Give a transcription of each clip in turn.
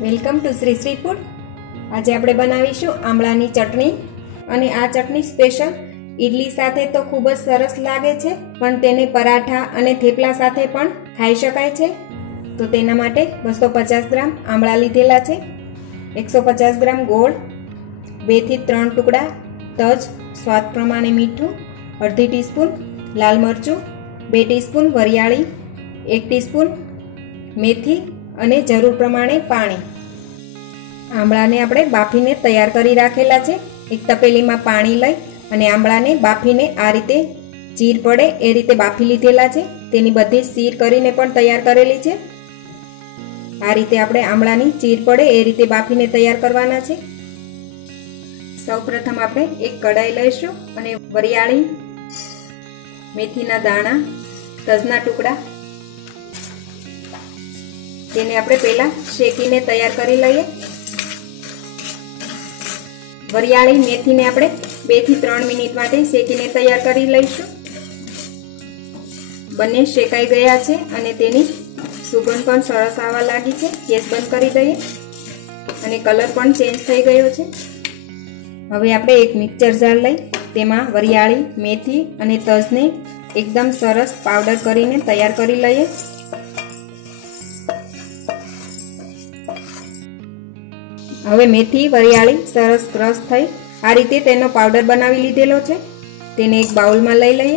Welcome to Shri Shri food. આજે આપણે બનાવીશું આમળાની ચટણી અને આ ચટણી સ્પેશિયલ ઇડલી સાથે તો ખૂબ જ સરસ લાગે છે, પણ તેને પરાઠા અને થેપલા સાથે પણ ખાઈ શકાય છે। તો તેના માટે 250 ગ્રામ આમળા લીધેલા છે, 150 ગ્રામ ગોળ, 2 થી 3 ટુકડા તજ, સ્વાદ પ્રમાણે મીઠું, અડધી ટીસ્પૂન લાલ મરચું, 2 ટીસ્પૂન વરિયાળી, 1 ટીસ્પૂન મેથી અને જરૂર પ્રમાણે પાણી। આમળાને આપણે બાફીને તૈયાર કરી રાખેલા છે। એક તપેલીમાં પાણી લઈ અને આમળાને બાફીને આ રીતે ચીર પડે એ રીતે બાફી લીધેલા છે। તેની બધી સીર કરીને પણ તૈયાર કરેલી છે। આ રીતે આપણે આમળાની ચીર પડે એ રીતે બાફીને તૈયાર કરવાના છે। સૌપ્રથમ આપણે એક કઢાઈ લઈશું અને વરિયાળી, મેથીના દાણા, તજના ટુકડા તેને આપણે પહેલા શેકીને તૈયાર કરી લઈએ। વરિયાળી મેથીને આપણે 2 થી 3 મિનિટ માટે શેકીને તૈયાર કરી લઈશું। બંને શેકાઈ ગયા છે અને તેની સુગંધ પણ સરસ આવવા લાગી છે। ગેસ બંધ કરી દઈએ અને કલર પણ ચેન્જ થઈ ગયો છે। હવે આપણે એક મિક્સર જાર લઈ તેમાં વરિયાળી, મેથી અને તજને એકદમ સરસ પાવડર કરીને તૈયાર કરી લઈએ। હવે મેથી, વરિયાળી સરસ ક્રશ થઈ આ રીતે તેનો પાવડર બનાવી લીધેલો છે, તેને એક બાઉલમાં લઈ લઈએ।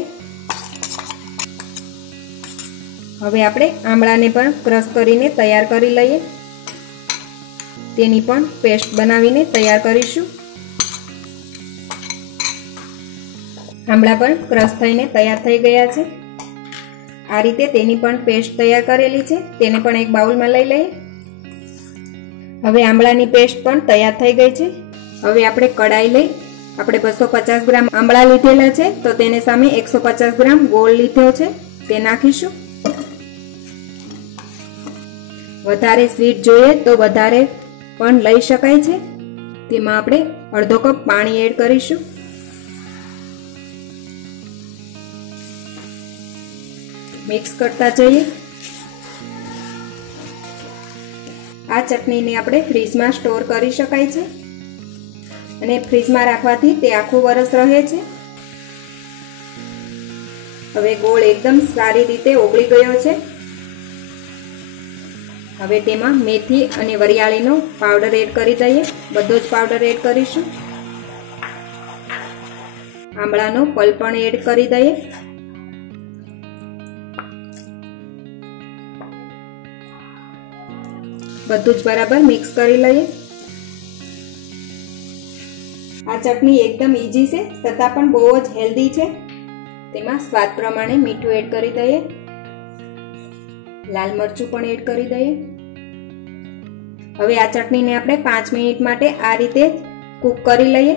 હવે આપણે આમળાને પણ ક્રશ કરીને તૈયાર કરી લઈએ, તેની પણ પેસ્ટ બનાવીને તૈયાર કરીશું। આમળા પણ ક્રશ થઈને તૈયાર થઈ ગયા છે। આ રીતે તેની પણ પેસ્ટ તૈયાર કરેલી છે, તેને પણ એક બાઉલમાં લઈ લઈએ। હવે આમળાની પેસ્ટ પણ તૈયાર થઈ ગઈ છે। હવે આપણે કઢાઈ લઈ આપણે 250 ગ્રામ આમળા લીધેલા છે, તો તેને સામે 150 ગ્રામ ગોળ લીધો છે તે નાખીશું। વધારે સ્વીટ જોઈએ તો વધારે પણ લઈ શકાય છે। તેમાં આપણે અડધો કપ પાણી એડ કરીશું। મિક્સ કરતા જઈએ। આ ચટણીને આપણે ફ્રીજમાં સ્ટોર કરી શકાય છે અને ફ્રીજમાં રાખવાથી તે આખું વરસ રહે છે। હવે ગોળ એકદમ સારી રીતે ઓગળી ગયો છે। હવે તેમાં મેથી અને વરિયાળીનો પાવડર એડ કરી દઈએ, બધો જ પાવડર એડ કરીશું। આમળાનો પલ્પ પણ એડ કરી દઈએ। બધું જ બરાબર મિક્સ કરી લઈએ। આ ચટણી એકદમ ઈઝી છે છતાં પણ બહુ જ હેલ્ધી છે। તેમાં સ્વાદ પ્રમાણે મીઠું એડ કરી દઈએ, લાલ મરચું પણ એડ કરી દઈએ। હવે આ ચટણીને આપણે 5 મિનિટ માટે આ રીતે કૂક કરી લઈએ।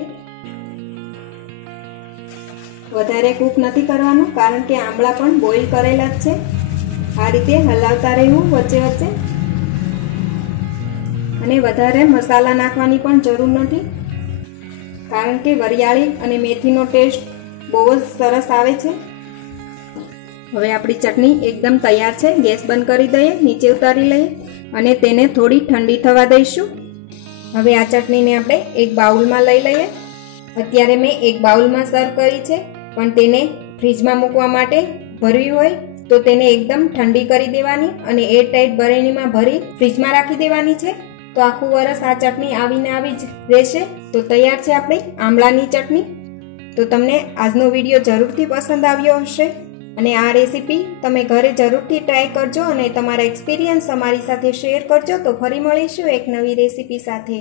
વધારે કૂક નથી કરવાનું કારણ કે આમળા પણ બોઇલ કરેલા જ છે। આ રીતે હલાવતા રહેવું વચ્ચે વચ્ચે અને વધારે મસાલા નાખવાની પણ જરૂર નથી કારણ કે વરિયાળી અને મેથીનો ટેસ્ટ બહુ જ સરસ આવે છે। હવે આપણી ચટણી એકદમ તૈયાર છે। ગેસ બંધ કરી દઈએ, નીચે ઉતારી લઈએ અને તેને થોડી ઠંડી થવા દઈશું। હવે આ ચટણીને આપણે એક બાઉલમાં લઈ લઈએ। અત્યારે મેં એક બાઉલમાં સર્વ કરી છે, પણ તેને ફ્રીજમાં મૂકવા માટે ભરવી હોય તો તેને એકદમ ઠંડી કરી દેવાની અને એરટાઈટ બરણીમાં ભરી ફ્રીજમાં રાખી દેવાની છે, તો આખું વરસ આ ચટણી આવીને આવી જ રહેશે। તો તૈયાર છે આપણી આમળાની ચટણી। તો તમને આજનો વિડીયો જરૂરથી પસંદ આવ્યો હશે અને આ રેસીપી તમે ઘરે જરૂરથી ટ્રાય કરજો અને તમારા એક્સપિરિયન્સ અમારી સાથે શેર કરજો। તો ફરી મળીશું એક નવી રેસીપી સાથે।